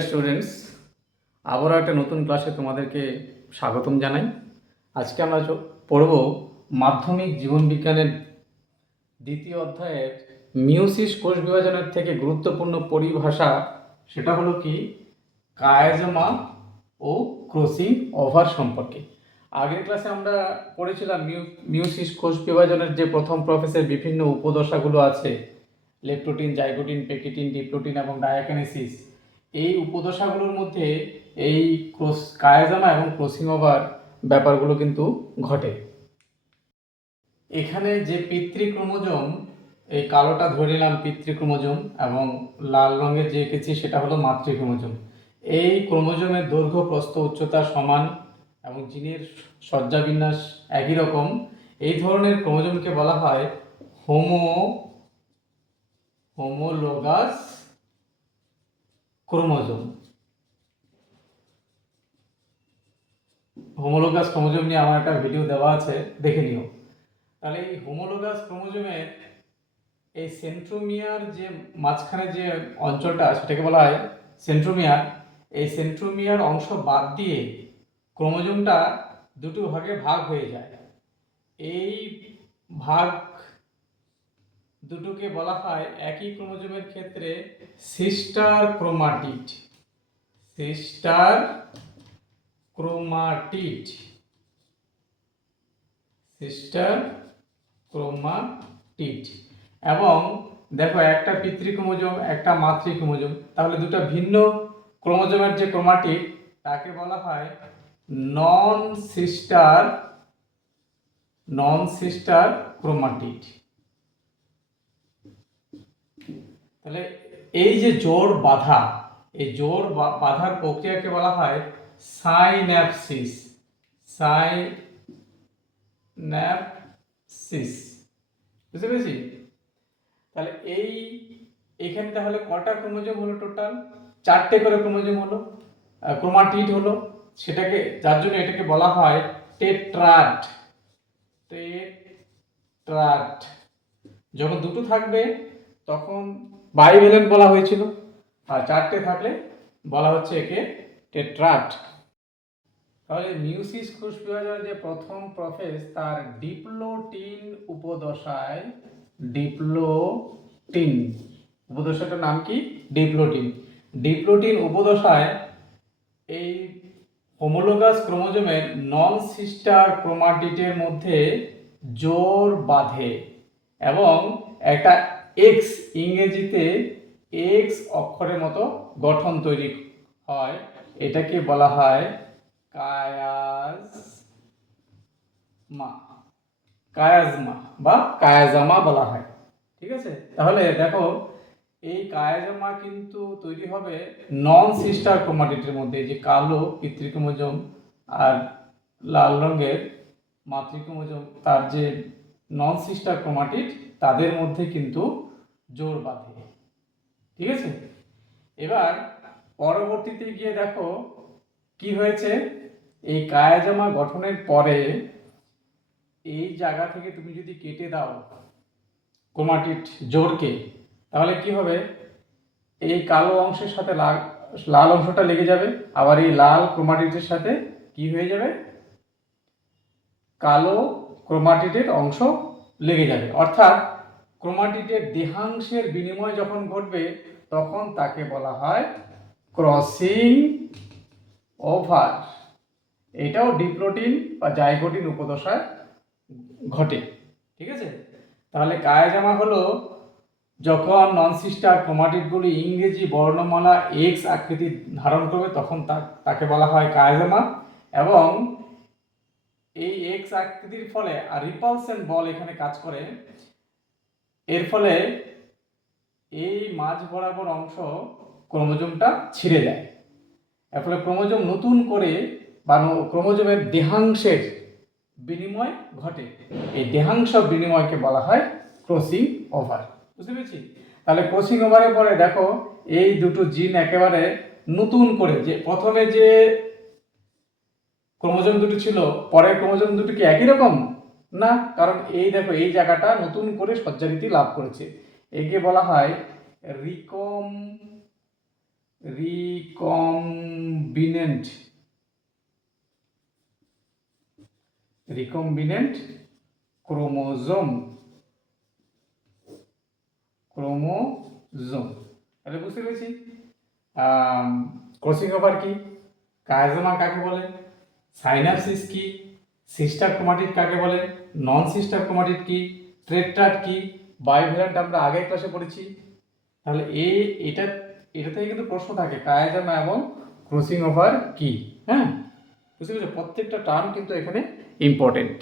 Students আবারও একটা নতুন ক্লাসে তোমাদেরকে স্বাগতম জানাই। আজকে আমরা পড়ব মাধ্যমিক জীবন বিজ্ঞানের দ্বিতীয় অধ্যায়ের মিউসিস কোষ বিভাজনের থেকে গুরুত্বপূর্ণ পরিভাষা। সেটা হলো কি? কায়াজমা ও ক্রসিং ওভার সম্পর্কে। আগের ক্লাসে আমরা পড়েছিলাম মিউ মিউসিস কোষ বিভাজনের যে প্রথম প্রফেসের বিভিন্ন উপদশাগুলো আছে, লেপটোটিন, জাইগোটিন, পেকিটিন ডিপ্লোটিন এবং ডায়াকানেসিস। এই উপদশাগুলোর মধ্যে এই ক্রস কায়াজামা এবং ক্রসিং ওভার ব্যাপারগুলো কিন্তু ঘটে। এখানে যে পিতৃক্রোমোজোম, এই কালোটা ধরে নিলাম পিতৃক্রোমোজোম এবং লাল রঙের যে এঁকেছি সেটা হলো মাতৃক্রোমোজোম। এই ক্রোমোজোমের দৈর্ঘ্য, প্রস্থ, উচ্চতা সমান এবং জিনের সজ্জাবিন্যাস একই রকম। এই ধরনের ক্রোমোজোমকে বলা হয় homo, homologous chromosome. Homologous chromosome নিয়ে আমার একটা ভিডিও দেওয়া আছে, দেখে নিও। তাহলে এই হোমোলোগাস ক্রোমোজোমের এই সেন্ট্রোমিয়ার যে মাঝখানে যে অঞ্চলটা, সেটাকে বলা হয় সেন্ট্রোমিয়ার, এই সেন্ট্রোমিয়ার অংশ বাদ দিয়ে ক্রোমোজোমটা দুটো ভাগে ভাগ হয়ে যায়। এই ভাগ দুটোকে বলা হয় একই ক্রোমোজোমের ক্ষেত্রে sister chromatid. Sister chromatid. Sister chromatid. এবং দেখো একটা পিতৃ ক্রোমোজোম, একটা মাতৃ ক্রোমোজোম, তাহলে দুটো ভিন্ন ক্রোমোজোমের যে ক্রোমাটিড, তাকে বলা হয় non sister non sister chromatid. তাহলে এই যে জোর বাধা, এই জোর বাধার প্রক্রিয়াকে বলা হয় সাইন্যাপসিস সাইন্যাপসিস বুঝতে পেরেছি? তাহলে এই, এখানে তাহলে কটা ক্রোমোজোম হলো টোটাল চারটে করে ক্রোমোজোম হলো ক্রোমাটিড হলো, সেটাকে, যার জন্য এটাকে বলা হয় টেট্রাট টেট্রাট যখন দুটো থাকবে, তখন বাইভ্যালেন্ট বলা হয়েছিল। আর চারটে থাকলে বলা হচ্ছে একে টেট্রাট তাহলে মিউসিস কোষ বিভাজনের যে প্রথম প্রফেস, তার ডিপ্লোটিন উপদশায় ডিপ্লোটিন। উপদশাটার নাম কি? ডিপ্লোটিন। ডিপ্লোটিন উপদশায় এই হোমোলোগাস ক্রোমোজোমের নন সিস্টার ক্রোমাটিটের মধ্যে জোর বাঁধে এবং একটা এক্স ইংরেজিতে এক্স অক্ষরের মতো গঠন তৈরি হয়। এটাকে বলা হয় কায়াজমা। কায়াজমা বা কায়াজামা বলা হয়। ঠিক আছে? তাহলে দেখো, এই কায়াজামা কিন্তু তৈরি হবে নন সিস্টার ক্রোমাটিডের মধ্যে যে কালো পিতৃক্রোমোজোম আর লাল রঙের মাতৃক্রোমোজোম, তার যে নন সিস্টার ক্রোমাটিড, তাদের মধ্যে কিন্তু জোর বাঁধে। ঠিক আছে? এবার পরবর্তীতে গিয়ে দেখো কি হয়েছে। এই কায়াজামা গঠনের পরে এই জায়গা থেকে তুমি যদি কেটে দাও ক্রোমাটিড জোরকে, তাহলে কি হবে? এই কালো অংশের সাথে লাল লাল অংশটা লেগে যাবে। আবার এই লাল ক্রোমাটিডের সাথে কি হয়ে যাবে? কালো ক্রোমাটিডের অংশ লেগে যাবে। অর্থাৎ ক্রোমাটিডের দেহাংশের বিনিময় যখন ঘটবে, তখন তাকে বলা হয় ক্রসিং ওভার। এটাও ডিপ্লোটিন বা জাইগোটিন উপদশায় ঘটে, ঠিক আছে? তাহলে কায়াজামা হলো যখন নন সিস্টার ক্রোমাটিডগুলি ইংরেজি বর্ণমালা এক্স আকৃতি ধারণ করবে, তখন তাকে বলা হয় কায়াজামা। এবং এই এক্স আকৃতির ফলে আর রিপালসেন বল এখানে কাজ করে। এর ফলে এই মাঝ বরাবর অংশ ক্রোমোজোমটা ছিঁড়ে যায়। এর ফলে ক্রোমোজোম নতুন করে বা ক্রোমোজোমের দেহাংশের বিনিময় ঘটে। এই দেহাংশ বিনিময়কে বলা হয় ক্রসিং ওভার। বুঝতে পেরেছি? তাহলে ক্রসিং ওভারের পরে দেখো, এই দুটো জিন একেবারে নতুন করে যে প্রথমে যে ক্রোমোজোম দুটো ছিল, পরের ক্রোমোজোম দুটো কি একই রকম না, কারণ এই দেখো, এই জায়গাটা নতুন করে সজ্জারীতি লাভ করেছে। একে বলা হয় রিকম, রিকম্বিনেন্ট। Recombinant chromosome. ক্রোমোজোম। তাহলে বুঝতে পেরেছি? ক্রসিং ওভার কি? কায়াজমা কাকে বলে? সাইনাপসিস কি? সিস্টার ক্রোমাটিড কাকে বলে? নন সিস্টার ক্রোমাটিড কি? ট্রেট্রাট কি? বায়োভ্যালেন্ট আমরা আগের ক্লাসে পড়েছি। তাহলে এ, এটা এটাতেই কিন্তু প্রশ্ন থাকে কায়াজামা এবং ক্রসিং ওভার কি? হ্যাঁ? বুঝতে পেরেছ? প্রত্যেকটা টার্ম কিন্তু এখানে ইম্পর্টেন্ট